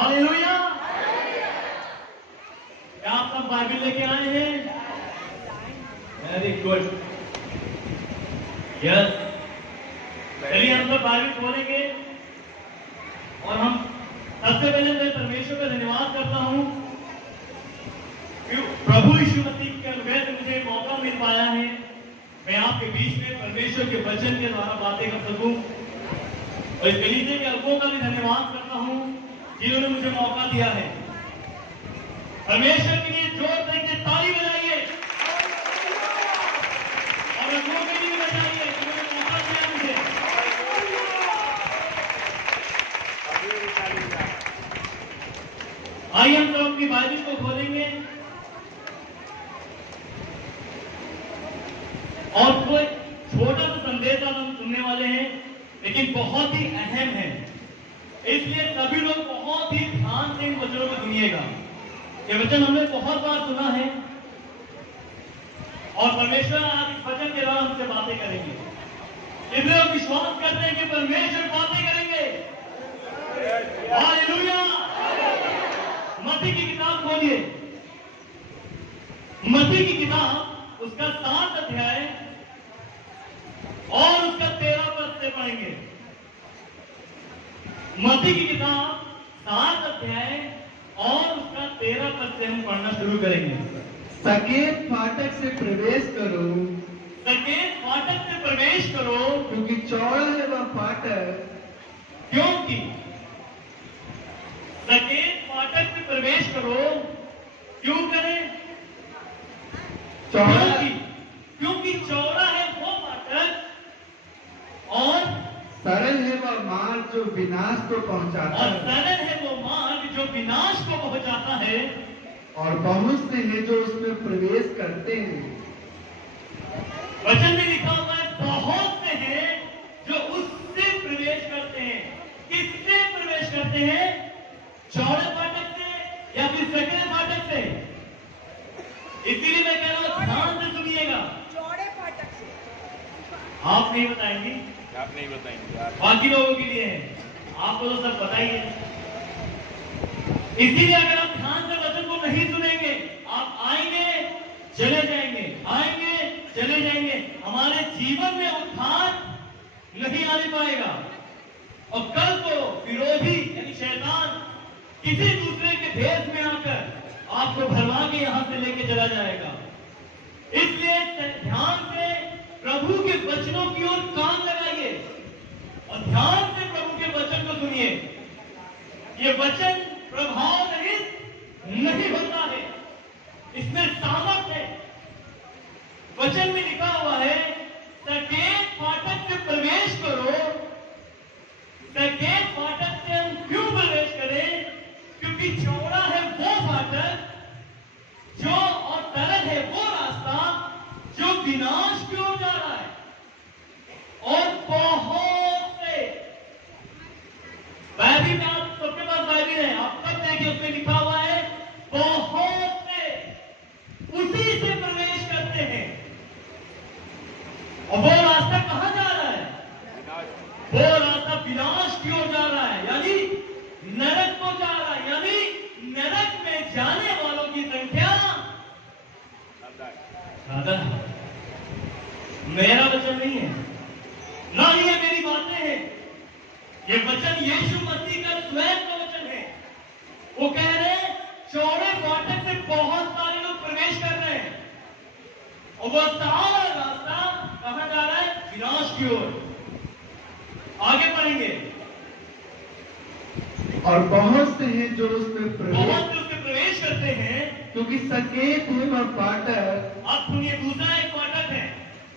Hallelujah. क्या आप सब बाइबल लेके आए हैं? Very good, yes. चलिए हम सब बाइबल खोलेंगे और हम सबसे पहले मैं परमेश्वर का धन्यवाद करता हूं कि प्रभु यीशु मसीह के अनुग्रह से मुझे मौका मिल पाया है मैं आपके बीच में परमेश्वर के वचन के द्वारा बातें कर सकूं। और इस कलीसिया के अगुओं का भी धन्यवाद करता हूं जिन्होंने मुझे मौका दिया है। परमेश्वर के लिए जोर से ताली बजाइए और अगुओं के लिए बजाइए जिन्होंने मौका दिया मुझे। आइए हम लोग अपनी बाइबल को खोलेंगे और कोई छोटा सा संदेश हम सुनने वाले हैं, लेकिन बहुत ही अहम है, इसलिए सभी लोग बहुत ही ध्यान से इन वचनों को सुनिएगा। ये वचन हमने बहुत बार सुना है और परमेश्वर आज इस वचन के द्वारा हमसे बातें करेंगे। इसलिए हम विश्वास करते हैं कि परमेश्वर बातें करेंगे। हालेलुया। मत्ती की किताब खोलिए, मत्ती की किताब उसका 7 अध्याय और उसका 13 पद से पढ़ेंगे। मत्ती की किताब 7 अध्याय और उसका 13 पद से हम पढ़ना शुरू करेंगे। सकेत फाटक से प्रवेश करो, सकेत फाटक से प्रवेश करो, क्योंकि चौड़ा है वह फाटक, क्योंकि सकेत फाटक से प्रवेश करो। क्यों करें? चौड़ा क्योंकि चौड़ा है वो फाटक और सरल है वह मार्ग जो विनाश को पहुंचाता और है, सरल है वो मार्ग जो विनाश को पहुंचाता है, और बहुत से हैं जो उसमें प्रवेश करते हैं। वचन में लिखा हुआ है बहुत से हैं जो उससे प्रवेश करते हैं। किससे प्रवेश करते हैं? चौड़े फाटक से या फिर सकरे फाटक से? इसीलिए मैं कह रहा हूं ध्यान से सुनिएगा। चौड़े फाटक से। आप नहीं बताएंगे, आप नहीं बताएंगे यार। बाकी लोगों के लिए है, आपको तो सब पता ही है। इसीलिए अगर आप ध्यान से वचन को नहीं सुनेंगे, आप आएंगे चले जाएंगे, आएंगे चले जाएंगे, हमारे जीवन में उद्धार नहीं आने पाएगा। और कल को विरोधी यानी शैतान किसी दूसरे के भेष में आकर आपको भरवा के यहां से लेके चला जाएगा। इसलिए ध्यान से प्रभु के वचनों की ओर कान लगाइए और ध्यान से प्रभु के वचन को सुनिए। ये वचन प्रभाव नहीं होता है, इसमें सामर्थ है। वचन में लिखा हुआ है सकेत फाटक से प्रवेश करो। सकेत फाटक से हम क्यों प्रवेश करें? क्योंकि चौड़ा है वो फाटक जो और सरल है वो रास्ता जो विनाश की ओर जा रहा है। और बहुत से बाइबल में, आप सबके पास बाइबल है, आप सब देखिए उसमें लिखा हुआ है बहुत से उसी से प्रवेश करते हैं। और वो रास्ता कहां जा रहा है? वो रास्ता विनाश की ओर जा रहा है, यानी नरक को जा रहा है। यानी नरक में जाने वालों की संख्या ज्यादा है। मेरा वचन नहीं है, ना ही ये मेरी बातें हैं, ये वचन यीशु मसीह का स्वयं का वचन है। वो कह रहे हैं चौड़े फाटक से बहुत सारे लोग प्रवेश कर रहे हैं और वो सारा रास्ता कहां जा रहा है? विनाश की ओर। आगे पढ़ेंगे। और बहुत से हैं जो उसमें बहुत से उसमें प्रवेश करते हैं, क्योंकि सकेत है वह फाटक, अब सुनिए दूसरा एक फाटक है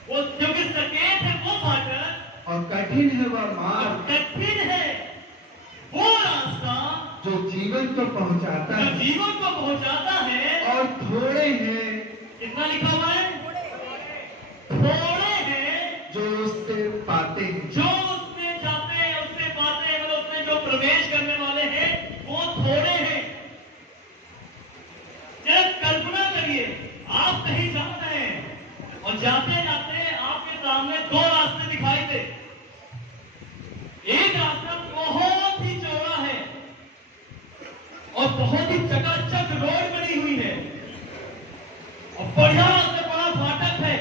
वो, क्योंकि सकेत है वो फाटक और कठिन है वह और मार्ग कठिन है वो रास्ता जो जीवन को पहुंचाता जो है, जीवन को पहुंचाता है। और थोड़े हैं कितना लिखा हुआ है? थोड़े हैं जो उससे पाते हैं। जो उसमें जाते हैं, उससे पाते हैं, मतलब उसमें जो प्रवेश करने वाले हैं वो थोड़े हैं। जरा कल्पना करिए, आप कहीं जा रहे हैं और जाते जाते आपके सामने 2 रास्ते दिखाई दे। एक रास्ता बहुत ही चौड़ा है और बहुत ही चकाचक रोड बनी हुई है और बढ़िया से बड़ा फाटक है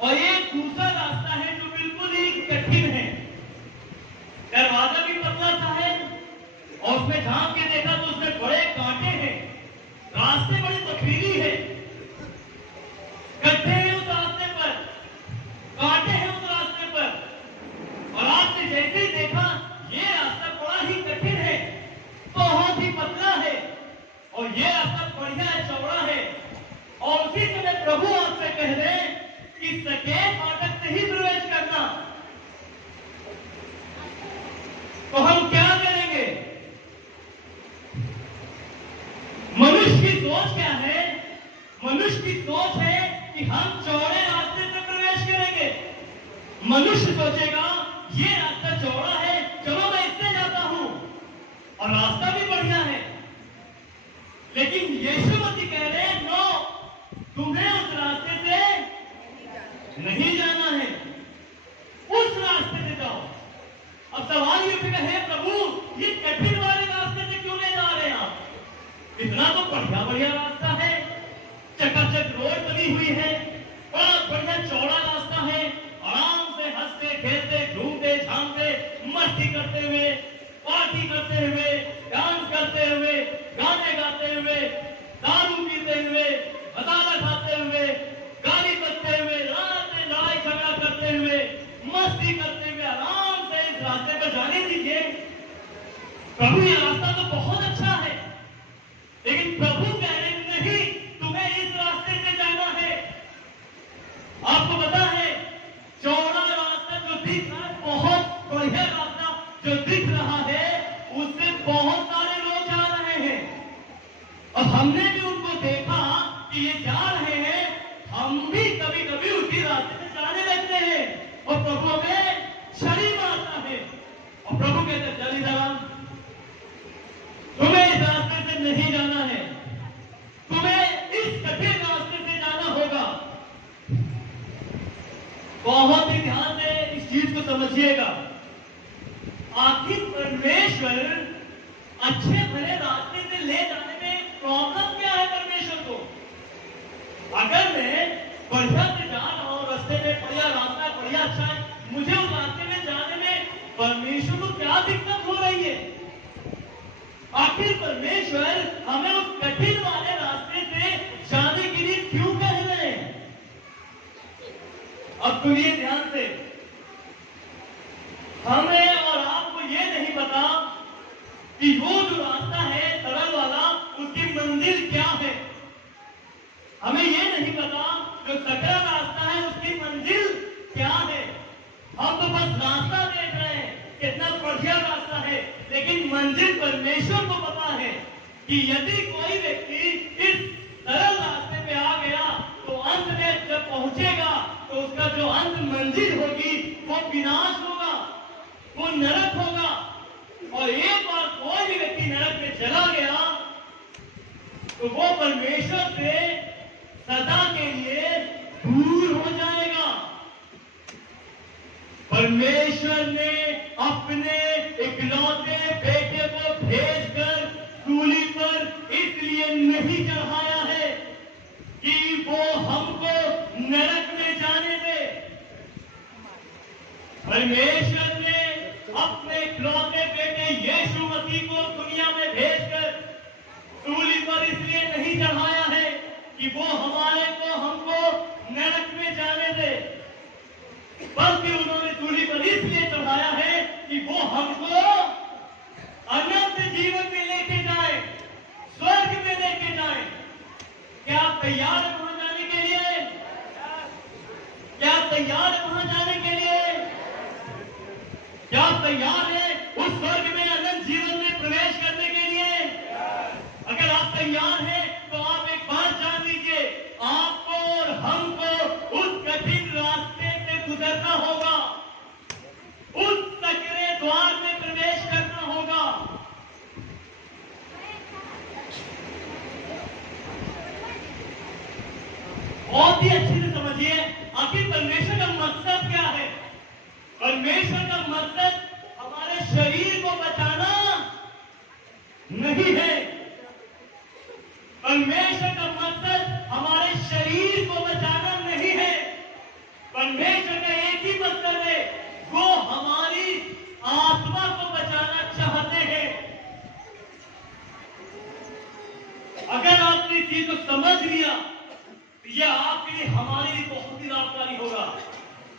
और एक दूसरा रास्ता है जो बिल्कुल ही कठिन है। दरवाजा भी पतला सा है और उसमें झांक के देखा तो उसमें बड़े कांटे हैं। रास्ते बड़ी पथरीली है, गड्ढे हैं उस रास्ते पर, कांटे हैं उस रास्ते पर। और आपने जैसे ही देखा ये रास्ता बड़ा ही कठिन है, बहुत ही पतला है और ये रास्ता बढ़िया है, चौड़ा है। और उसी समय प्रभु आपसे कह रहे कि सकेत फाटक से ही प्रवेश करना। तो हम क्या करेंगे? मनुष्य की सोच क्या है? मनुष्य की सोच है कि हम चौड़े रास्ते से प्रवेश करेंगे। मनुष्य सोचेगा ये रास्ता चौड़ा है, चलो मैं इससे जाता हूं और रास्ता भी बढ़िया है। लेकिन यीशु मसीह कह रहे हैं नो, तुम्हें उस रास्ते से नहीं जाना है, उस रास्ते से जाओ। अब सवाल ये उठेगा, है प्रभु ये कठिन वाले रास्ते से क्यों ले जा रहे हैं आप? इतना तो बढ़िया बढ़िया रास्ता है, चकाचक रोड बनी हुई है, बड़ा बढ़िया चौड़ा रास्ता है, आराम से हंसते खेलते घूमते झांकते मस्ती करते हुए, पार्टी करते हुए, डांस करते हुए, गाने गाते हुए, दारू पीते हुए, मसाला खाते हुए, गाली बजते हुए, रात में लड़ाई झगड़ा करते हुए, मस्ती करते हुए आराम से इस रास्ते पर जाने दीजिए। प्रभु ये रास्ता तो बहुत अच्छा है, लेकिन प्रभु कह रहे नहीं, तुम्हें इस रास्ते से जाना है। आपको पता है चौड़ा रास्ता जो दिख रहा है, बहुत बढ़िया रास्ता जो दिख रहा है, उससे बहुत सारे लोग जा रहे हैं और हमने भी उनको देखा कि ये जा रहे हैं, हम भी कभी कभी उसी रास्ते से जाने लगते हैं और प्रभु हमें छड़ी मारता है और प्रभु कहते हैं चली जरा, तुम्हें इस रास्ते से नहीं जाना है, तुम्हें इस कठिन रास्ते से जाना होगा। बहुत ही ध्यान से इस चीज को समझिएगा। आखिर परमेश्वर अच्छे भले रास्ते से ले जाने में प्रॉब्लम क्या है परमेश्वर को? अगर मैं बढ़िया से जा रहा हूं, रास्ते में बढ़िया रास्ता है, बढ़िया अच्छा है, मुझे उस रास्ते में जाने में परमेश्वर को क्या दिक्कत हो रही है? आखिर परमेश्वर हमें उस कठिन वाले रास्ते से जाने के लिए क्यों कह रहे हैं? अब सुनिए ध्यान से, हमें और आपको ये नहीं पता कि वो जो रास्ता है सरल वाला, उसकी मंजिल क्या है। हमें ये नहीं पता जो सकरा रास्ता है उसकी मंजिल क्या है। हम तो बस रास्ता देख रहे हैं, कितना बढ़िया रास्ता है, लेकिन मंजिल परमेश्वर को पता है कि यदि कोई व्यक्ति इस सरल रास्ते पे आ गया तो अंत में जब पहुंचेगा तो उसका जो अंत मंजिल होगी वो विनाश होगा, वो नरक होगा। और एक बार कोई भी व्यक्ति नरक में चला गया तो वो परमेश्वर से सदा के लिए दूर हो जाएगा। परमेश्वर ने अपने इकलौते बेटे को भेजकर सूली पर इसलिए नहीं चढ़ाया है कि वो हमको नरक में जाने दे। परमेश्वर ने अपने इकलौते बेटे यीशु मसीह को दुनिया में भेजकर सूली पर इसलिए नहीं चढ़ाया है कि वो हमारे को हमको नरक में जाने दे, बल्कि उन्होंने सूली पर इसलिए चढ़ाया है कि वो हमको अनंत जीवन में लेके जाए, स्वर्ग में लेके जाए। क्या आप तैयार हैं वहां जाने के लिए? क्या आप तैयार हैं वहां जाने के लिए? क्या आप तैयार हैं उस स्वर्ग में अनंत जीवन में प्रवेश करने के लिए? अगर आप तैयार हैं तो आप एक बार जान लीजिए, आपको और हमको उस कठिन रास्ते से गुजरना होगा, उस सकरे द्वार में प्रवेश करना होगा। बहुत ही अच्छे से समझिए, आखिर परमेश्वर का मकसद क्या है? परमेश्वर का मकसद हमारे शरीर को बचाना नहीं है। परमेश्वर का मकसद हमारे शरीर को बचाना नहीं है। परमेश्वर का एक ही मकसद है, वो हमारी आत्मा को बचाना चाहते हैं। अगर आपने इस चीज को समझ लिया तो यह आपके लिए हमारे लिए बहुत ही लाभकारी होगा।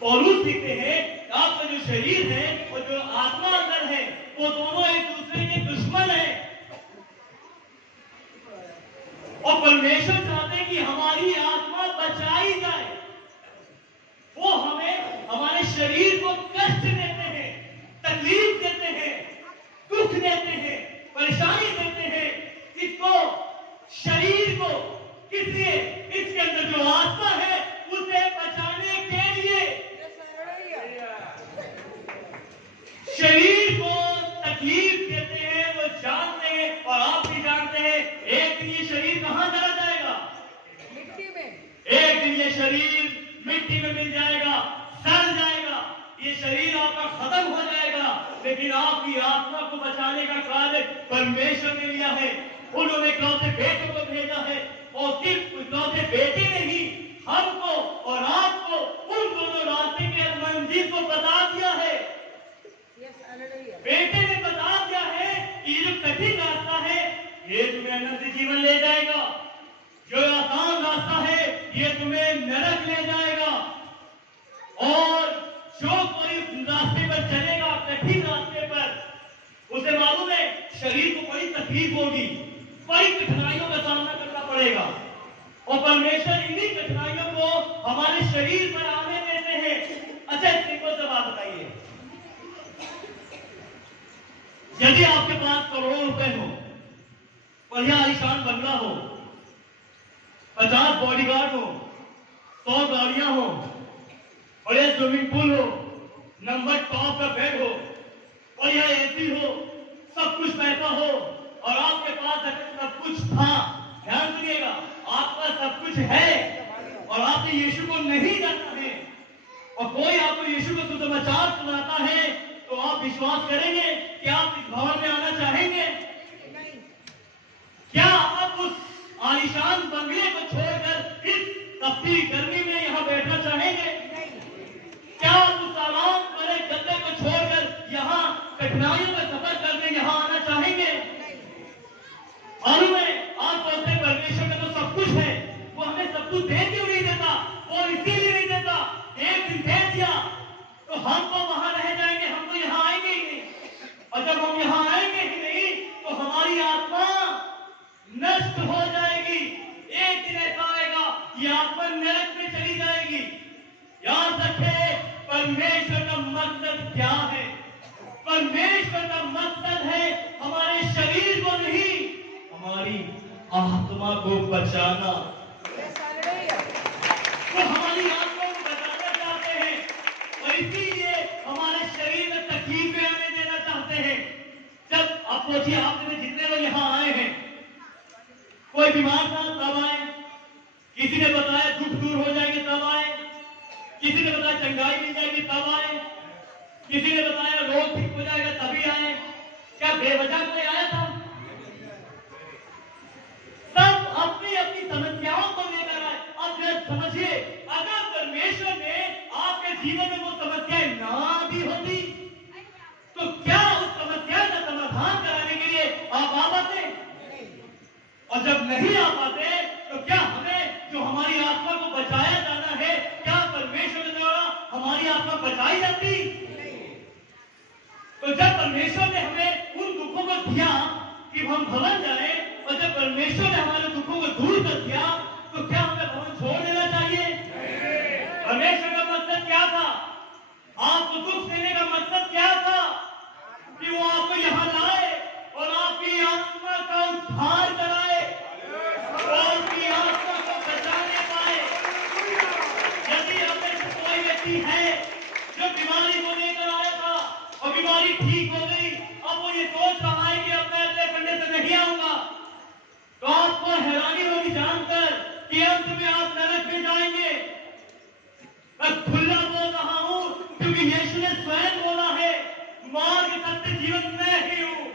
पौलुस लिखते हैं आपका जो शरीर है और जो आत्मा अंदर है वो दोनों एक दूसरे के दुश्मन है, और परमेश्वर चाहते हैं कि हमारी आत्मा बचाई जाए। वो हमें हमारे शरीर को कष्ट देते हैं, तकलीफ देते हैं, दुख देते हैं, परेशानी देते हैं। इसको शरीर को किसी इसके अंदर जो आत्मा है उसे बचाने के लिए शरीर को तकलीफ देते हैं। वो जानते हैं और आप भी जानते हैं एक दिन ये शरीर कहां चला जाएगा? मिट्टी में। एक दिन ये शरीर मिट्टी में मिल जाएगा, सड़ जाएगा, ये शरीर आपका खत्म हो जाएगा। लेकिन आपकी आत्मा को बचाने का कार्य परमेश्वर ने लिया है। उन्होंने इकलौते बेटे को भेजा है, और सिर्फ इकलौते बेटे ने ही हमको और आपको उन दोनों रास्ते के मंजिल को बता दिया है। बेटे ने बता दिया है कि ये जो कठिन रास्ता है ये तुम्हें अनंत जीवन ले जाएगा, जो आसान रास्ता है ये तुम्हें नरक ले जाएगा, और जो कोई रास्ते पर चलेगा कठिन रास्ते पर उसे मालूम है शरीर को बड़ी तकलीफ होगी, बड़ी कठिनाइयों का सामना करना पड़ेगा। और परमेश्वर इन्हीं कठिनाइयों को हमारे शरीर पर आने देते हैं। अच्छा सिंपल सी बात बताइए, यदि आपके पास करोड़ों रुपए हो, बढ़िया आलीशान बंगला हो, 50 बॉडीगार्ड हो, 100 गाड़ियां हो, बढ़िया स्विमिंग पूल हो, नंबर टॉप का बेड हो, बढ़िया एसी हो, सब कुछ पैसा हो, और आपके पास अगर सब कुछ था, ध्यान सुनिएगा, आपका सब कुछ है और आपने यीशु को नहीं जाना है, और कोई आपको यीशु को सुसमाचार सुनाता है, तो आप विश्वास करेंगे कि आप इस भवन में आना चाहेंगे? क्या आप उस आलीशान बंगले को छोड़कर इस तपती गर्मी में यहाँ बैठना चाहेंगे? क्या आप उस आराम वाले गद्दे को छोड़कर यहाँ कठिनाइयों का सफर करके यहाँ आना चाहेंगे? मालूम है आप सोचते हैं परमेश्वर का तो सब कुछ है, वो हमें सब कुछ दे क्यों नहीं देता? वो इसीलिए नहीं देता, एक दिन दे दिया तो हम तो वहां रह जाएंगे, हम तो यहाँ आएंगे ही नहीं, और जब हम यहाँ आएंगे ही नहीं तो हमारी आत्मा नष्ट हो जाएगी। एक दिन ऐसा आएगा ये आत्मा नरक में चली जाएगी। याद रखे परमेश्वर का मकसद क्या है? परमेश्वर का मकसद है हमारे शरीर को नहीं, हमारी आत्मा को बचाना। वो हमारी आत्मा को बचाना चाहते हैं, और इसीलिए हमारे शरीर में तकलीफें आने देना चाहते हैं। जब आप सोचिए, आप में जितने लोग यहाँ आए हैं, कोई बीमार था तब आए, किसी ने बताया दुख दूर हो जाएंगे तब आए, किसी ने बताया चंगाई मिल जाएगी तब आए, किसी ने बताया रोग ठीक हो जाएगा तभी आए। क्या बेवजह कोई आया था? सब अपनी अपनी समस्याओं को लेकर आए। अब जरा समझिए, अगर परमेश्वर ने आपके जीवन में वो समस्याएं ना दी होती तो क्या उस समस्या का समाधान कराने के लिए आप आ पाते? और जब नहीं आ पाते तो क्या हमें जो हमारी आत्मा को बचाया जाना है, क्या परमेश्वर द्वारा हमारी आत्मा बचाई जाती? तो जब परमेश्वर ने हमें उन दुखों को दिया कि हम भवन जाए, और जब परमेश्वर ने हमारे दुखों को दूर कर दिया तो क्या हमें भवन छोड़ देना चाहिए? परमेश्वर का मकसद क्या था? आपको दुख देने का मकसद क्या था? कि वो आपको यहाँ लाए और आपकी आत्मा का उद्धार कराए और आपकी आत्मा को बचाने पाए। यदि हमें कोई व्यक्ति है जो बीमारी को लेकर आया था और बीमारी ठीक हो गई, अब वो ये सोच रहा है कि अब मैं अगले संडे से नहीं आऊंगा, तो आपको हैरानी होगी जानकर कि अंत में आप नरक में जाएंगे। मैं खुला बोल रहा हूं क्योंकि यीशु ने स्वयं बोला है, मार्ग सत्य जीवन मैं ही हूं,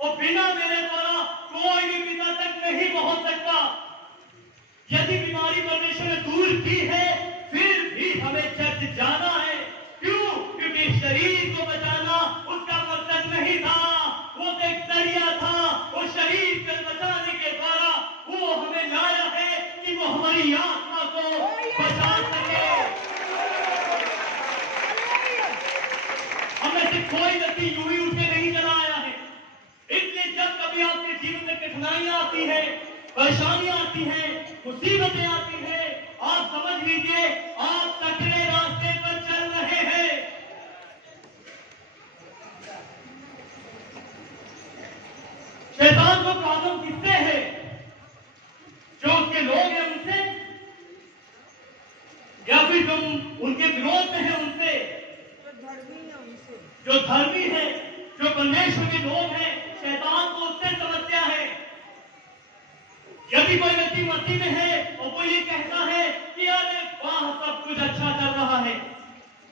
और बिना मेरे द्वारा कोई भी पिता तक नहीं पहुंच सकता। यदि बीमारी परमेश्वर ने दूर की है, फिर भी हमें चर्च जाना है। क्यों? क्योंकि शरीर को बचाना उसका मकसद नहीं था, वो तो एक जरिया था। वो शरीर को बचाने के द्वारा वो हमें लाया है कि वो हमारी आत्मा को बचा सके। हमें से कोई व्यक्ति यूं ही उठ के नहीं चला आया है। इसलिए जब कभी आपके जीवन में कठिनाइयां आती है, परेशानियां आती हैं, मुसीबतें आती हैं, आप समझ लीजिए आप सकरे रास्ते पर चल रहे हैं। शैतान को प्रॉब्लम किससे है? जो उसके लोग हैं उनसे, या फिर तुम उनके विरोध में है उनसे? जो धर्मी है, जो परमेश्वर के लोग हैं, शैतान को उससे समस्या है। यदि कोई व्यक्ति मसीह में है और वो ये कहता है कि अरे वाह सब कुछ अच्छा चल रहा है,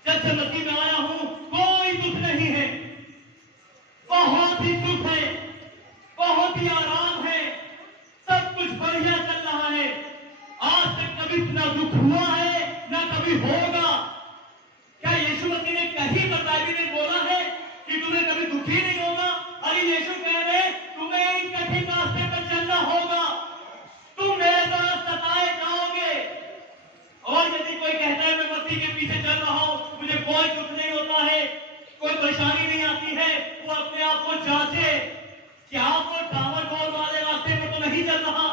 जब से मसीह में आया हूं कोई दुख नहीं है, बहुत ही सुख है, बहुत ही आराम है, सब कुछ बढ़िया चल रहा है, आज तक कभी ना दुख हुआ है ना कभी होगा। क्या यीशु मसीह ने कहीं बाइबल में बोला है कि तुम्हें कभी दुखी नहीं होगा? अरे यीशु कह रहे तुम्हें इन कठिन रास्ते पर चलना होगा, तुम मेरे द्वारा सताए जाओगे। और यदि कोई कहता है मैं मसीह के पीछे चल रहा हूं, मुझे कोई दुख नहीं होता है, कोई परेशानी नहीं आती है, वो अपने आप को जांचे। क्या वो डामाडोल वाले रास्ते पर तो नहीं चल रहा?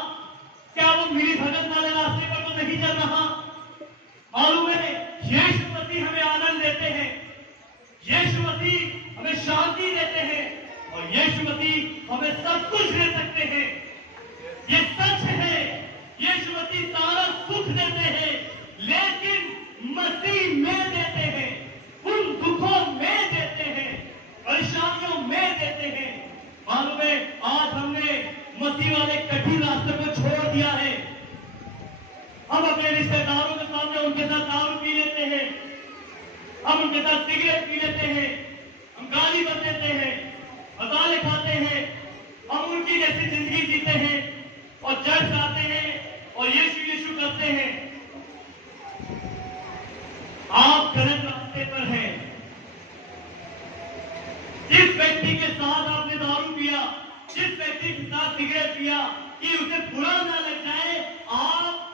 क्या वो मिली भगत वाले रास्ते पर तो नहीं चल रहा? मालूम है यीशु मसीह हमें आनंद देते हैं, यीशु मसीह हमें शांति देते हैं, और यीशु मसीह हमें सब कुछ दे सकते हैं। ये सच है, यीशु मसीह सारा सुख देते हैं, लेकिन मसीह में देते हैं, उन दुखों में देते हैं, परेशानियों में देते हैं। मालूम है आज हमने मसीह वाले कठिन रास्ते को छोड़ दिया है। हम अपने रिश्तेदारों के सामने उनके साथ दारू पी लेते हैं, हम उनके साथ सिगरेट पी लेते हैं, हम गाली बक देते हैं, मसाले खाते हैं, हम उनकी जैसी जिंदगी जीते हैं और चर्च आते हैं और यीशु यीशु करते हैं। आप गलत रास्ते पर हैं। जिस व्यक्ति के साथ आपने दारू पिया, जिस व्यक्ति के साथ सिगरेट पिया, कि उसे बुरा ना लग जाए, आप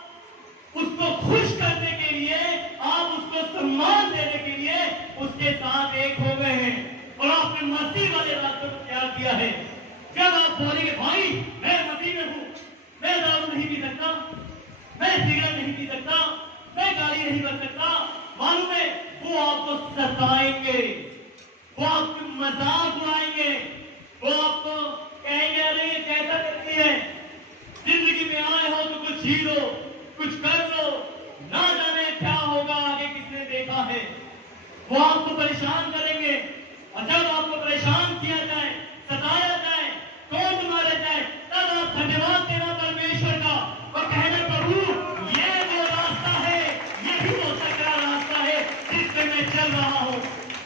उसको खुश करने के लिए, आप उसको सम्मान देने के लिए उसके साथ एक हो गए हैं और आपने मसीह वाले रास्ते को त्याग दिया है। जब आप बोलेंगे भाई मैं मसीह में हूं, मैं दारू नहीं पी सकता, मैं सिगरेट नहीं पी सकता, मैं गाली नहीं कर सकता, मालूम है वो आपको सताएंगे, वो आपको मजाक उड़ाएंगे, वो आपको कहेंगे अरे ये कैसा करती है, जिंदगी में आए हो तो कुछ जी लो, कुछ कर लो, ना जाने क्या होगा आगे किसने देखा है। वो आपको परेशान करेंगे और जब आपको परेशान किया जाए, सताया जाए, टोंट मारे जाए, तब आप धन्यवाद देना परमेश्वर का और कहना प्रभु ये जो रास्ता है यही वो सकरा रास्ता है जिससे मैं चल रहा हूं।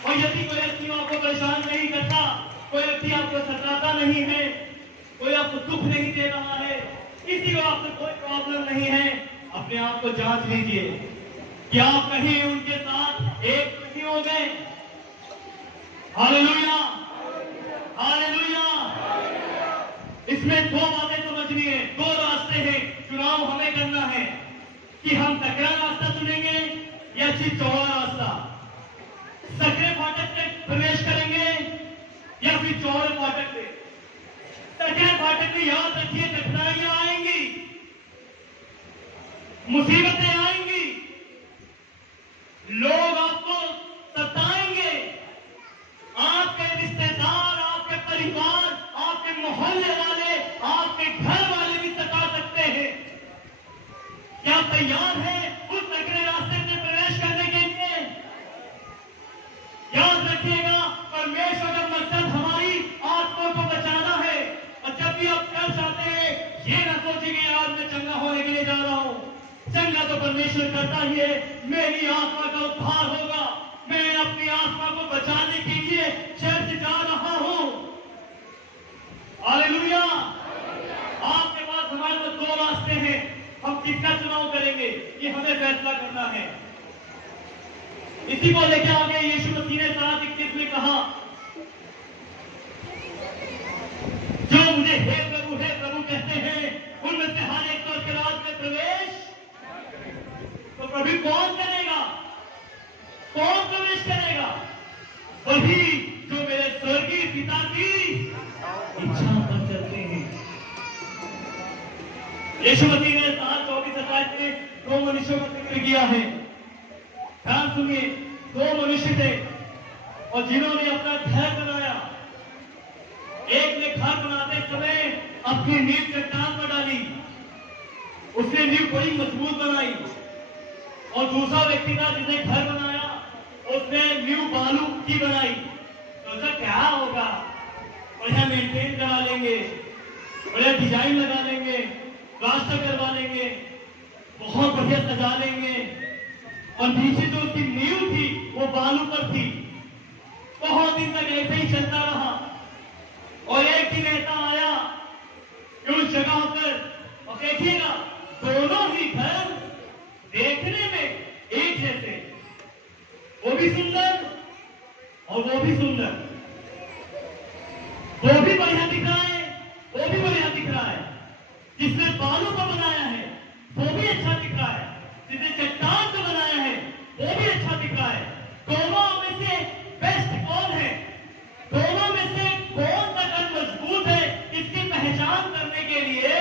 और यदि कोई व्यक्ति आपको परेशान नहीं करता, कोई व्यक्ति आपको सताता नहीं है, कोई आपको दुख नहीं दे रहा है, किसी को आपसे कोई प्रॉब्लम नहीं है, अपने आप को जांच लीजिए कि आप कहीं उनके साथ एक नहीं हो गए। Hallelujah, hallelujah. इसमें दो बातें समझनी है, दो रास्ते हैं, चुनाव हमें करना है कि हम सकरा रास्ता चुनेंगे या चौड़ा रास्ता। सकरे फाटक से प्रवेश करेंगे या फिर चौड़े फाटक से। सकरे फाटक में याद रखिए कठिनाइयां आएंगी, मुसीबतें आएंगी, लोग आपको सताएंगे, आपके रिश्तेदार, आपके परिवार, आपके मोहल्ले वाले, आपके घर वाले भी सता सकते हैं। क्या तैयार है उस सकरे रास्ते में प्रवेश करने के लिए? याद रखिएगा परमेश्वर का मकसद हमारी आत्मा को बचाना है। और जब भी आप चर्च आते हैं ये ना सोचिए आज मैं चंगा होने के लिए जा रहा हूं। चंगा तो परमेश्वर करता ही है, मेरी आत्मा का उद्धार होगा, मैं अपनी आत्मा को बचाने के लिए चर्च जा रहा हूं। हालेलुया। इसी को लेकर आगे यीशु मसीह ने 7:21 में कहा, जो मुझे हे प्रभु कहते हैं उनमें से हर एक तो के राज में प्रवेश तो प्रभु कौन करेगा? कौन प्रवेश करेगा? वही जो मेरे स्वर्गीय पिता की इच्छा पर चलते हैं। यीशु मसीह ने 7:24-27 में 2 मनुष्यों का जिक्र किया है। ध्यान सुनिए, 2 मनुष्य थे और जिन्होंने अपना घर बनाया। एक ने घर बनाते समय अपनी नींव चट्टान पर डाली, उसने नींव बड़ी मजबूत बनाई। और दूसरा व्यक्ति था जिसने घर बनाया, उसने नींव बालू की बनाई। तो उसका क्या होगा? बढ़िया मेंटेन करा लेंगे, बढ़िया डिजाइन लगा लेंगे, प्लास्टर करवा लेंगे, बहुत बढ़िया सजा लेंगे। और नीचे जो उसकी नींव थी वो बालू पर थी। बहुत दिन तक ऐसे ही चलता रहा। और एक दिन ऐसा आया कि उस जगह पर, और देखिएगा दोनों ही घर देखने में एक जैसे, वो भी सुंदर और वो भी सुंदर, वो भी बढ़िया दिख रहा है, वो भी बढ़िया दिख रहा है। जिसने बालू को बनाया है वो भी अच्छा दिख रहा है, जिसने चट्टान को बनाया है वो भी अच्छा दिख रहा है। दोनों में से बेस्ट कौन है? दोनों में से कौन सा घर मजबूत है? इसकी पहचान करने के लिए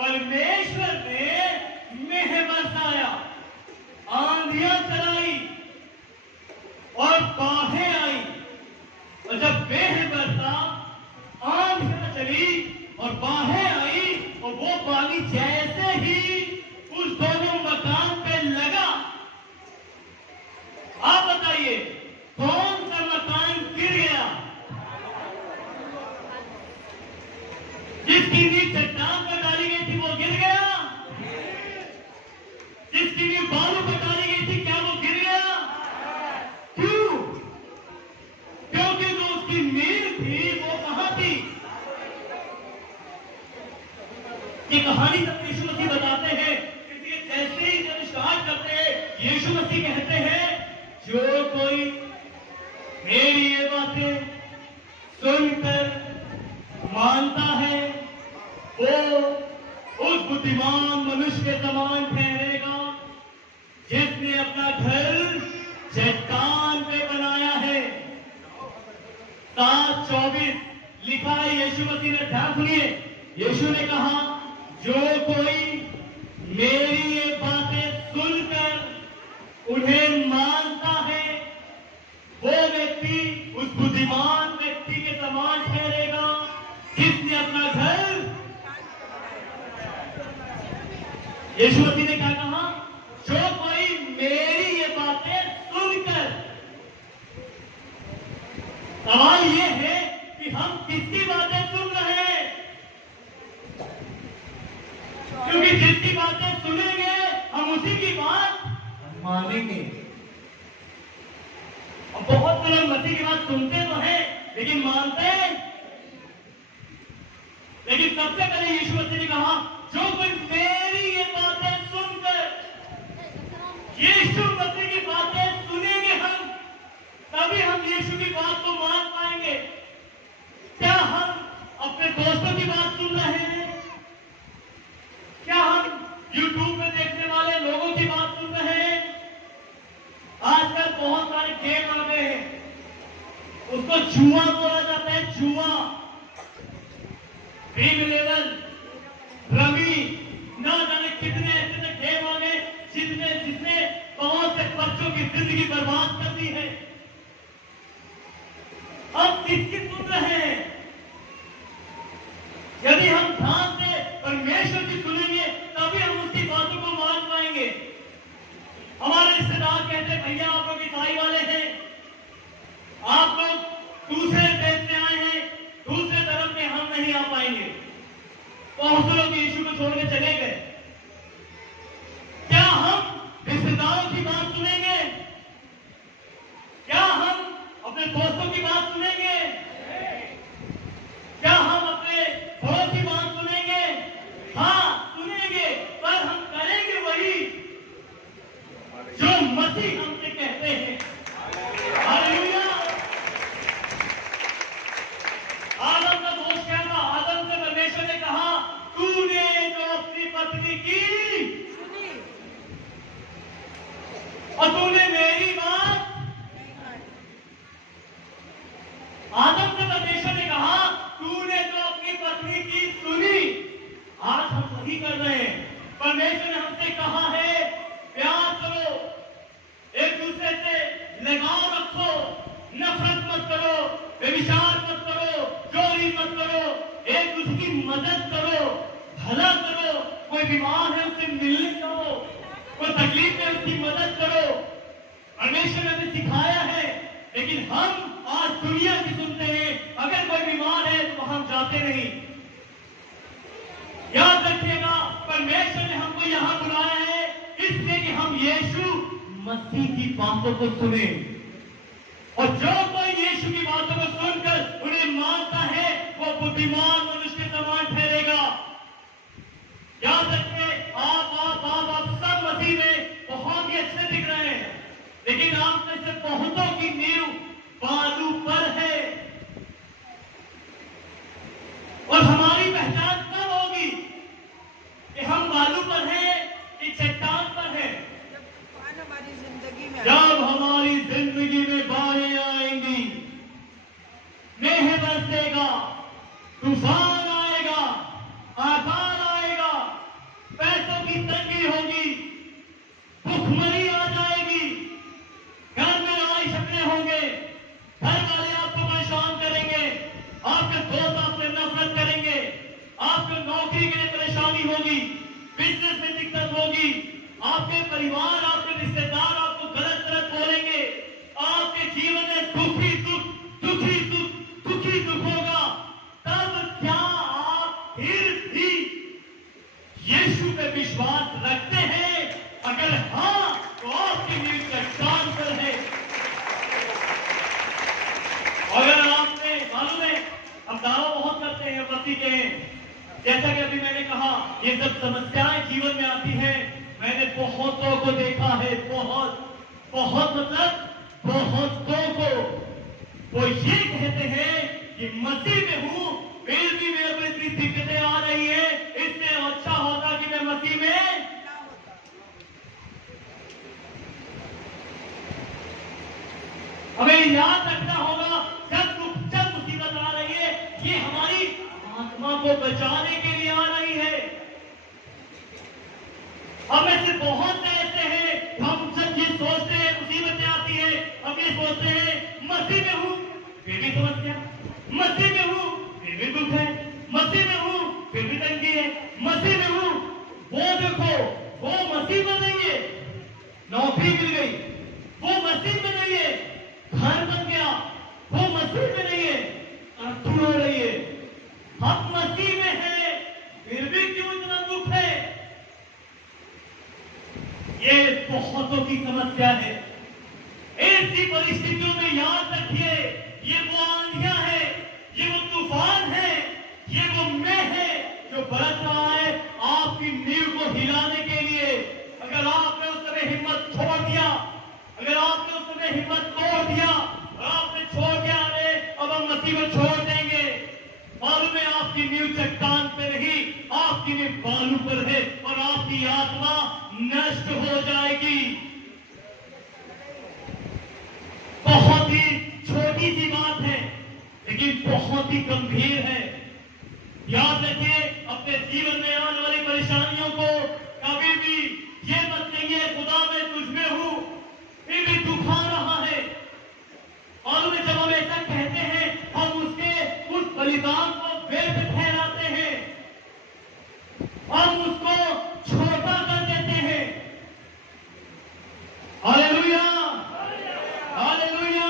परमेश्वर ने मेह बरसाया, आंधियां चलाई और बाहें आई। और जब मेह बरसा, आंधियां चली और बाहें आई, और वो पानी जैसे ही उस दोनों मकान पे लगा, आप बताइए कौन सा मकान गिर गया? जिसकी नींव चट्टान पर डाली गई थी वो गिर गया? जिसकी नींव बालू पर डाली गई थी क्या वो गिर गया? क्यों? क्योंकि जो उसकी नींव थी वो कहां थी? ये कहानी सब यीशु मसीह बताते हैं। इसलिए जैसे ही जब स्टार्ट करते हैं, यीशु मसीह कहते हैं, जो कोई मेरी ये बातें सुनकर मानता है वो उस बुद्धिमान मनुष्य के समान ठहरेगा जिसने अपना घर चट्टान पे बनाया है। 7:24 लिखा है, यीशु मसीह ने, ध्यान सुनिए, यीशु ने कहा, जो कोई मेरी ये बातें सुनकर उन्हें मानता है वो व्यक्ति उस बुद्धिमान व्यक्ति के समान ठहरेगा जिसने अपना घर, यीशु मसीह ने क्या कहा? जो कोई मेरी ये बातें सुनकर। सवाल ये है कि हम किसकी बातें सुन रहे हैं? क्योंकि जिसकी बातें सुनेंगे हम उसी की बात मानेंगे। और बहुत से लोग मसीह की बात सुनते तो हैं लेकिन मानते हैं। लेकिन सबसे पहले यीशु मसीह ने कहा, जो कोई मेरी ये बातें सुनकर, यीशु मसीह की बातें सुनेंगे हम, तभी हम यीशु की बात को मान पाएंगे। क्या हम अपने दोस्तों की बात सुन रहे हैं? क्या हम YouTube में देखने वाले लोगों की बात सुन रहे हैं? आजकल बहुत सारे गेम आ गए हैं, उसको जुआ बोला जाता है, जुआ। ड्रीम इलेवन, रमी, ना जाने कितने ऐसे गेम आ गए जिसने बहुत से बच्चों की जिंदगी बर्बाद कर दी है। अब किसकी सुन रहे हैं? यदि हम ध्यान से परमेश्वर की सुनेंगे तभी हम उसकी बातों को मान पाएंगे। हमारे रिश्तेदार कहते हैं, भैया आप लोग ईसाई वाले हैं, आप लोग दूसरे देश से आए हैं, दूसरे धर्म में हम नहीं आ पाएंगे। बहुत लोग यीशु को छोड़ के चले गए। क्या हम रिश्तेदारों की बात सुनेंगे? क्या हम अपने दोस्तों की बात सुनेंगे? क्या हम अपने घरों की बात सुनेंगे? हाँ सुनेंगे, पर हम करेंगे वही जो मसीह हमसे कहते हैं। लगाव रखो, नफरत मत करो, व्यभिचार मत करो, चोरी मत करो, एक दूसरे की मदद करो, भला करो, कोई बीमार है उससे मिलने जाओ, कोई तकलीफ है उसकी मदद करो। परमेश्वर ने हमें सिखाया है, लेकिन हम आज दुनिया की सुनते हैं, अगर कोई बीमार है तो हम जाते नहीं। याद रखिएगा, परमेश्वर ने हमको यहां बुलाया है इसलिए कि हम यीशु मसीह की बातों को सुने, और जो कोई यीशु की बातों को सुनकर उन्हें मानता है वो बुद्धिमान मनुष्य के समान ठहरेगा। याद रखिए, आप सब मसीह में बहुत ही अच्छे दिख रहे हैं, लेकिन आप में से बहुतों की नींव बालू पर है। और हमारी पहचान कब होगी कि हम बालू पर हैं कि चट्टान पर हैं? हमारी जिंदगी में जब हमारी जिंदगी में बाढ़ें आएंगी, मेह बरसेगा, तूफान आएगा, आकार आएगा, पैसों की तंगी होगी, भूखमरी आ जाएगी, घर में लड़ाई झगड़े होंगे, घर वाले आपको परेशान करेंगे, आपके दोस्त आपसे नफरत करेंगे, आपको नौकरी के लिए परेशानी होगी, बिजनेस में दिक्कत होगी, आपके परिवार, आपके रिश्तेदार आपको गलत गलत बोलेंगे, आपके जीवन में दुखी दुख होगा। तब क्या आप फिर भी यीशु पे विश्वास रखते हैं? अगर हाँ, तो आपकी नींव चट्टान पर है। अगर आपने मालूम है, हम दावा बहुत करते हैं, मसीह के हैं, जैसा कि अभी मैंने कहा, ये सब समस्याएं जीवन में आती हैं। मैंने बहुतों को देखा है, बहुत मतलब बहुतों को, वो ये कहते हैं कि मसीह में हूं, फिर भी मेरे को इतनी दिक्कतें आ रही है, इससे अच्छा होता कि मैं मसीह में। हमें याद रखना होगा, जब मुसीबत आ रही है, ये हमारी आत्मा को बचाने के लिए आ रही है। हमें से बहुत से ऐसे हैं, हम जब ये सोचते हैं मुसीबतें आती है, हम ये सोचते हैं मसीह में हूं फिर भी समस्या, मसीह में हूं फिर भी दुख है, मसीह में हूं फिर भी तंगी है, मसीह में हूं, वो देखो वो मसीह में नहीं है, नौकरी मिल गई, वो मसीह में नहीं है, घर बन गया, वो मसीह में नहीं है, तरक्की हो रही है, हम मसीह में हैं, फिर भी क्यों इतना दुख है? ये बहुतों की समस्या है। ऐसी परिस्थितियों में याद रखिए, ये वो आंधियां है, ये वो तूफान है, ये वो मेह है जो बरस रहा है आपकी नींव को हिलाने के लिए। अगर आपने उस समय हिम्मत छोड़ दिया, अगर आपने उस समय हिम्मत तोड़ दिया और आपने छोड़ दिया, अरे अब हम मसीह को छोड़ देंगे, मालूम है आपकी नींव चट्टान पे नहीं, आपकी नींव बालू पर है, और आपकी आत्मा नष्ट हो जाएगी। बहुत ही छोटी सी बात है, लेकिन बहुत ही गंभीर है। याद रखिए, अपने जीवन में आने वाली परेशानियों को कभी भी ये मत कहिए खुदा मैं तुझ में हूं, फिर भी दुख आ रहा है। और जब हम ऐसा कहते हैं, हम उसके उस बलिदान को व्यर्थ ठहराते हैं, हम उसको छोटा कर देते हैं। Hallelujah, hallelujah.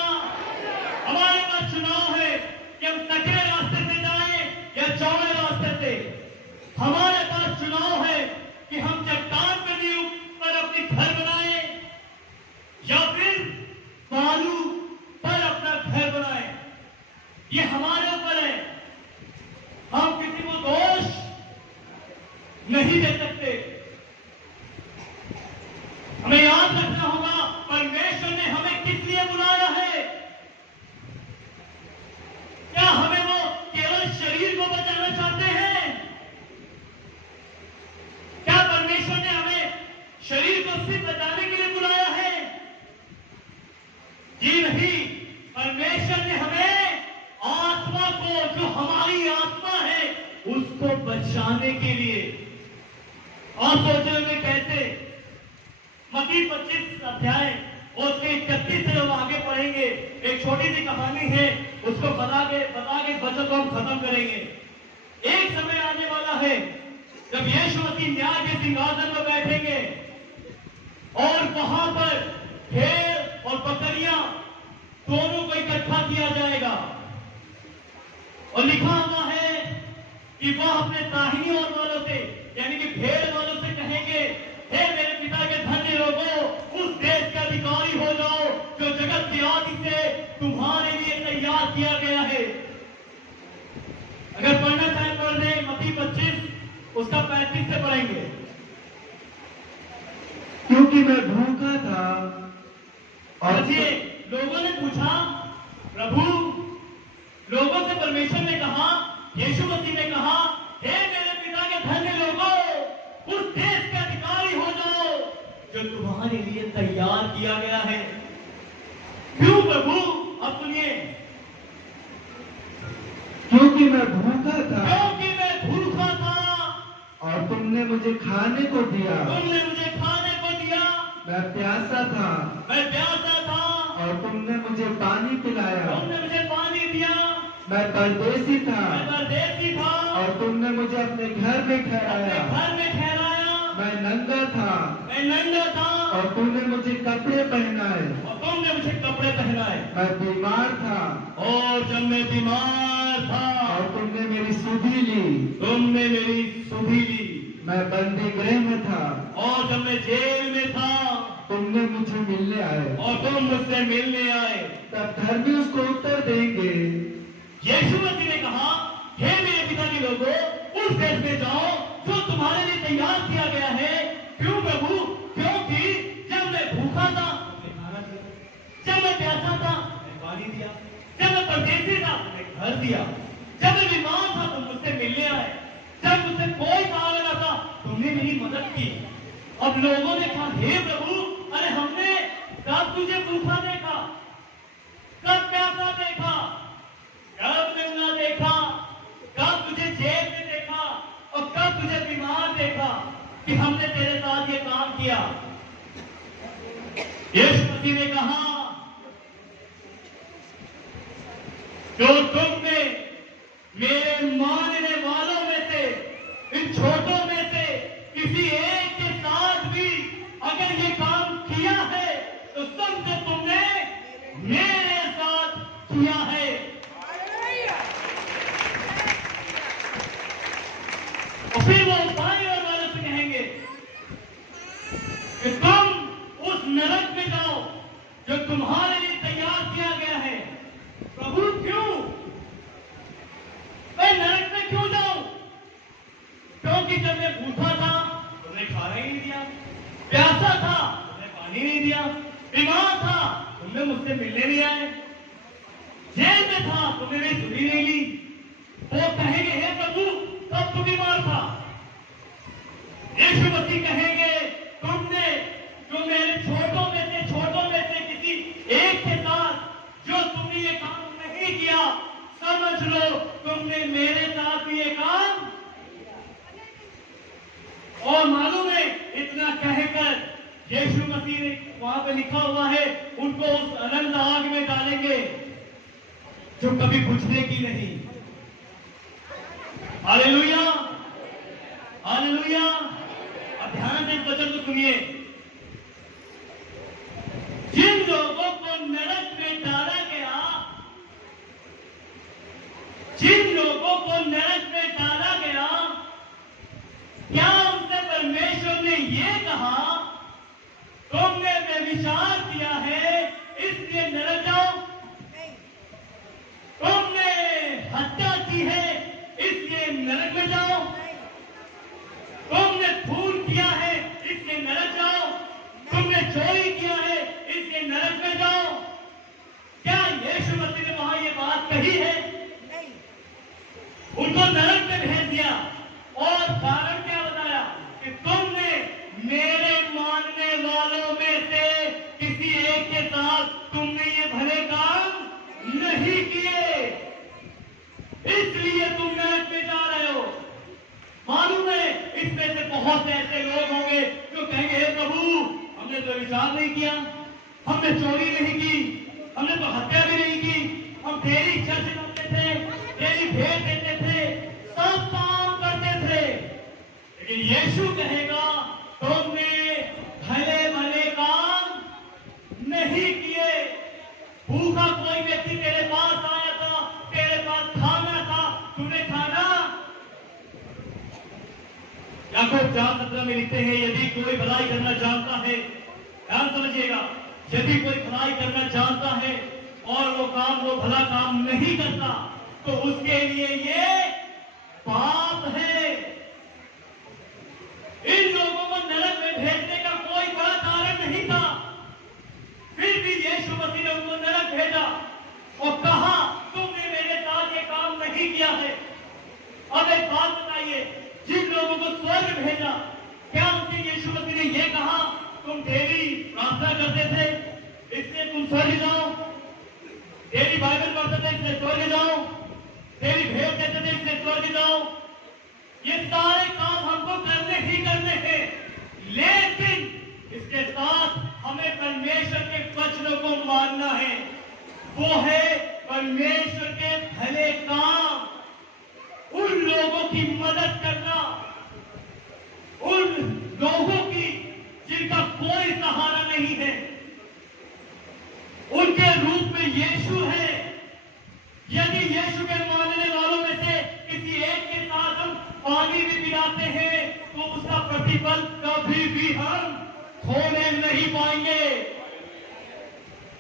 हमारे पास चुनाव है कि हम सकरे रास्ते से जाएं या चौड़े रास्ते से। हमारे पास चुनाव है कि हम चट्टान पे नींव पर अपनी घर बनाएं या फिर बालू पर अपना घर बनाएं। ये हमारे ऊपर है, हम किसी को दोष नहीं दे सकते। हमें याद रखना होगा, परमेश्वर ने हमें किस लिए बुलाया है। क्या हमें वो केवल शरीर को बचाना चाहते हैं? क्या परमेश्वर ने हमें शरीर को सिर्फ बचाने के लिए बुलाया है? जी नहीं, परमेश्वर ने हमें आत्मा को, जो हमारी आत्मा है, उसको बचाने के लिए। और सोच रहे कैसे? मत्ती 25 अध्याय और उसके 31 से हम आगे एक छोटी सी कहानी है, उसको बता के इस बचन को हम खत्म करेंगे। एक समय आने वाला है जब यीशु मसीह न्याय के सिंहासन पर बैठेंगे और वहां पर भेड़ और बकरियां दोनों को इकट्ठा किया जाएगा और लिखा हुआ है कि वह अपने दाहिनी ओर वालों से, यानी कि भेड़ वालों से कहेंगे, हे मेरे पिता के धन्य लोगों, उस देश के अधिकारी हो जाओ जो जगत की आदि से तुम्हारे लिए तैयार किया गया है। अगर पढ़ना चाहे पढ़ दें, मत्ती 25 उसका 35 से पढ़ेंगे। क्योंकि मैं भूखा था और लोगों ने पूछा, प्रभु, लोगों से परमेश्वर ने कहा, यीशु मसीह ने कहा, हे मेरे पिता के धन्य लोगों, उस देश के अधिकारी हो जाओ जो तुम्हारे लिए तैयार किया गया है। क्यों प्रभु? अब सुनिए, क्योंकि मैं भूखा था और तुमने मुझे खाने को दिया, मैं प्यासा था और तुमने मुझे पानी पिलाया, मैं परदेसी था और तुमने मुझे अपने घर में ठहराया, मैं नंगा था और तुमने मुझे कपड़े पहनाए, मैं बीमार था और जब मैं बीमार था और तुमने मेरी सुधि ली, मैं बंदी गृह में था और जब मैं जेल में था तुमने मुझे मिलने आए और तुम मुझसे मिलने आए। तब धर्मी उसको उत्तर देंगे, यीशु मसीह ने कहा, हे मेरे पिता के लोगों, उस देश में जाओ जो तुम्हारे लिए तैयार किया गया है। क्यों प्रभु? क्योंकि जब मैं भूखा था तुमने खाना दिया, जब मैं प्यासा था तुमने पानी दिया, जब मैं परदेसी था तुमने घर दिया, जब मैं बीमार था तुम मुझसे मिलने आए, जब मुझसे कोई सहारा था तुमने मेरी मदद की। अब लोगों ने कहा, हे प्रभु, अरे हमने कब तुझे भूखा देखा, कब प्यासा देखा, कब नंगा देखा, कब तुझे जेल में देखा और कब तुझे बीमार देखा कि हमने तेरे साथ ये काम किया। यीशु मसीह ने कहा, जो तुमने मेरे मानने वालों में से, इन छोटों में से किसी एक के साथ भी अगर ये काम किया है तो समझो तुमने मेरे साथ किया है। और फिर वो बाएं ओर वालों से कहेंगे कि तुम उस नरक में जाओ जो तुम्हारे लिए तैयार किया गया है। प्रभु, क्यों? मैं नरक में क्यों जाऊं? क्योंकि जब मैं भूखा था तुमने खाना ही नहीं दिया, प्यासा था तुमने पानी नहीं दिया, बीमार था तुमने मुझसे मिलने नहीं आए, जेल में था तुमने मेरी सुधी नहीं ली। वो कहेंगे, हे प्रभु, तब तू बीमार था। यीशु मसीह कहेंगे, तुमने जो मेरे छोटों में से किसी एक के साथ जो तुमने ये काम नहीं किया, समझ लो तुमने मेरे साथ भी ये काम। और मालूम है, इतना कहकर यीशु मसीह ने, वहां पे लिखा हुआ है, उनको उस अनंत आग में डालेंगे जो कभी बुझने की नहीं। Hallelujah, hallelujah. अब ध्यान से इस वचन को सुनिए। जिन लोगों को नरक में डाला गया, जिन लोगों को नरक में डाला गया, क्या उनसे परमेश्वर ने ये कहा, तुमने व्यभिचार किया है इसलिए नरक जाओ, तुमने हत्या की है इसलिए नरक में जाओ, तुमने खून किया है इसलिए नरक जाओ, तुमने चोरी किया है इसलिए नरक में जाओ? क्या यीशु मसीह ने वहां ये बात कही है? उनको नरक में भेज दिया और कारण क्या बताया कि तुमने मेरे मानने वालों में से किसी एक के साथ तुमने ये भले काम नहीं किए, इसलिए तुम नरक में जा रहे हो। मालूम है, इसमें से बहुत से ऐसे लोग होंगे जो कहेंगे, हे प्रभु, हमने तो विचार नहीं किया, हमने चोरी नहीं की, हमने तो हत्या भी तेरी चर्च करते थे, तेरी भेंट देते थे, सब काम करते थे, लेकिन यीशु कहेगा तुमने भले भले काम नहीं किए। भूखा कोई व्यक्ति तेरे पास आया था, तेरे पास खाना था, तूने खाना। याकूब 4:17 में लिखते हैं यदि कोई भलाई करना जानता है, ध्यान समझिएगा, यदि कोई भलाई करना जानता है और वो भला काम नहीं करता तो उसके लिए ये पाप है। इन लोगों को नरक में भेजने का कोई बड़ा कारण नहीं था, फिर भी यीशु मसीह ने उनको नरक भेजा और कहा तुमने मेरे साथ ये काम नहीं किया है। अब एक बात बताइए, जिन लोगों को स्वर्ग भेजा, क्या उनसे यीशु मसीह ने ये कहा तुम डेली प्रार्थना करते थे इसलिए तुम स्वर्ग जाओ, डेली बाइबल पढ़ते थे इसलिए स्वर्ग जाओ, डेली भेंट देते थे इसलिए स्वर्ग जाओ? ये सारे काम हमको करने ही करने हैं, लेकिन इसके साथ हमें परमेश्वर के वचनों को मानना है। वो है परमेश्वर के भले काम, उन लोगों की मदद करना, उन लोगों की जिनका कोई सहारा नहीं है, उनके रूप में यीशु है। यदि यीशु के मानने वालों में से किसी एक के साथ हम पानी भी पिलाते हैं तो उसका प्रतिफल कभी भी हम खोने नहीं पाएंगे।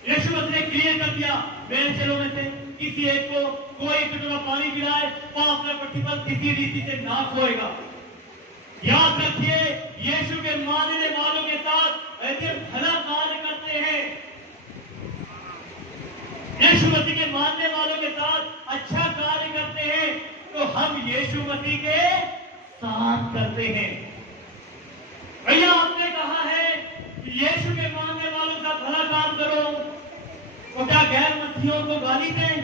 यीशु मसीह ने क्लियर कर दिया, मेरे चेलों में से किसी एक को कोई कटोरा पानी पिलाए वो अपना प्रतिफल किसी रीति से ना खोएगा। याद रखिए, यीशु के मानने वालों के साथ ऐसे भला कार्य करते हैं, यीशु मसीह के मानने वालों के साथ अच्छा कार्य करते हैं तो हम यीशु मसीह के साथ करते हैं। भैया आपने कहा है कि यीशु के मानने वालों का भला काम करो, तो क्या गैर मसीहियों को गाली दें?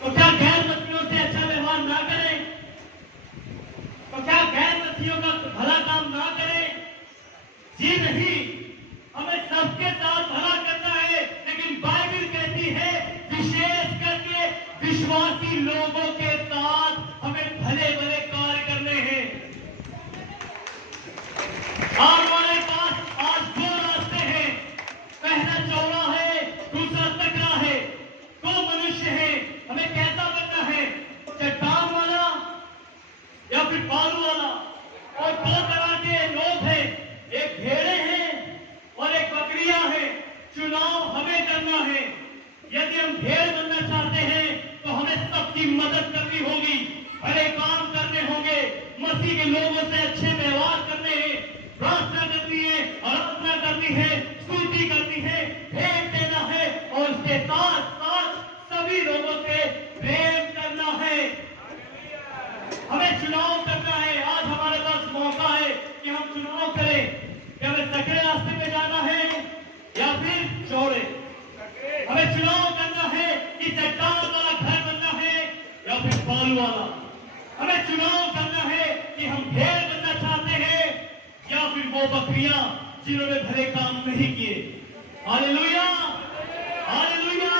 तो क्या गैर मसीहियों से अच्छा व्यवहार ना करें? तो क्या गैर मसीहियों का भला काम ना करें? जी नहीं, हमें सबके साथ भला करना है, लेकिन बाइबल कहती है विशेष करके विश्वासी लोगों के साथ हमें भले भले कार्य करने हैं। हमारे पास आज दो रास्ते हैं, पहला चौड़ा है, दूसरा सकरा है। दो मनुष्य है, हमें कैसा बनना है, चट्टान वाला या फिर बालू वाला? और दो तरह के लोग हैं, एक भेड़े हैं और एक बकरियां हैं। चुनाव हमें करना है। यदि हम भेड़ बनना चाहते हैं तो हमें सबकी मदद करनी होगी, भले काम करने होंगे, मसीह के लोगों से अच्छे व्यवहार करने हैं, प्रार्थना करनी है, आराधना करनी है, स्तुति करनी है, भेंट देना है और उसके साथ साथ सभी लोगों से प्रेम करना है। हमें चुनाव करना है। आज हमारे पास मौका है कि हम चुनाव करें कि हमें सकरे रास्ते पे जाना है या फिर चौड़े। हमें चुनाव करना है कि चट्टान वाला घर बनना है या फिर बालू वाला। हमें चुनाव करना है कि हम भेड़ बनना चाहते हैं या फिर वो बकरियां जिन्होंने भले काम नहीं किए। Hallelujah, hallelujah.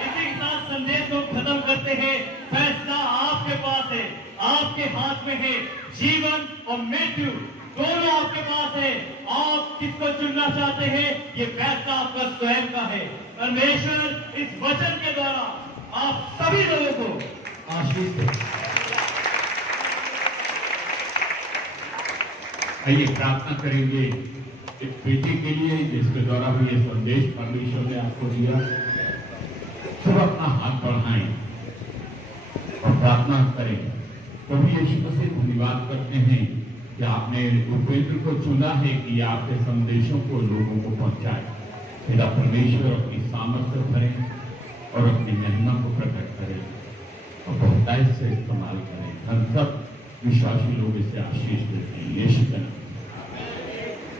इसी के साथ संदेश को खत्म करते हैं। फैसला आपके पास है, आपके हाथ में है। जीवन और मृत्यु दोनों आपके पास है। आप किसको चुनना चाहते हैं, ये फैसला आपका स्वयं का है। परमेश्वर इस वचन के द्वारा आप सभी लोगों को आशीष दे। आइए प्रार्थना करेंगे इस बेटे के लिए जिसके द्वारा भी ये संदेश परमेश्वर ने आपको दिया। सब अपना हाथ बढ़ाएं और प्रार्थना करें। प्रभु यीशु मसीह धन्यवाद करते हैं कि आपने उपेंद्र को चुना है कि आपके संदेशों को लोगों को पहुंचाए। फिर परमेश्वर अपनी सामर्थ्य भरें और अपनी महिमा को प्रकट करें और बहुतायत से इस्तेमाल करें। हम सब विश्वासी लोग इसे आशीष देते हैं। यीशु का नाम।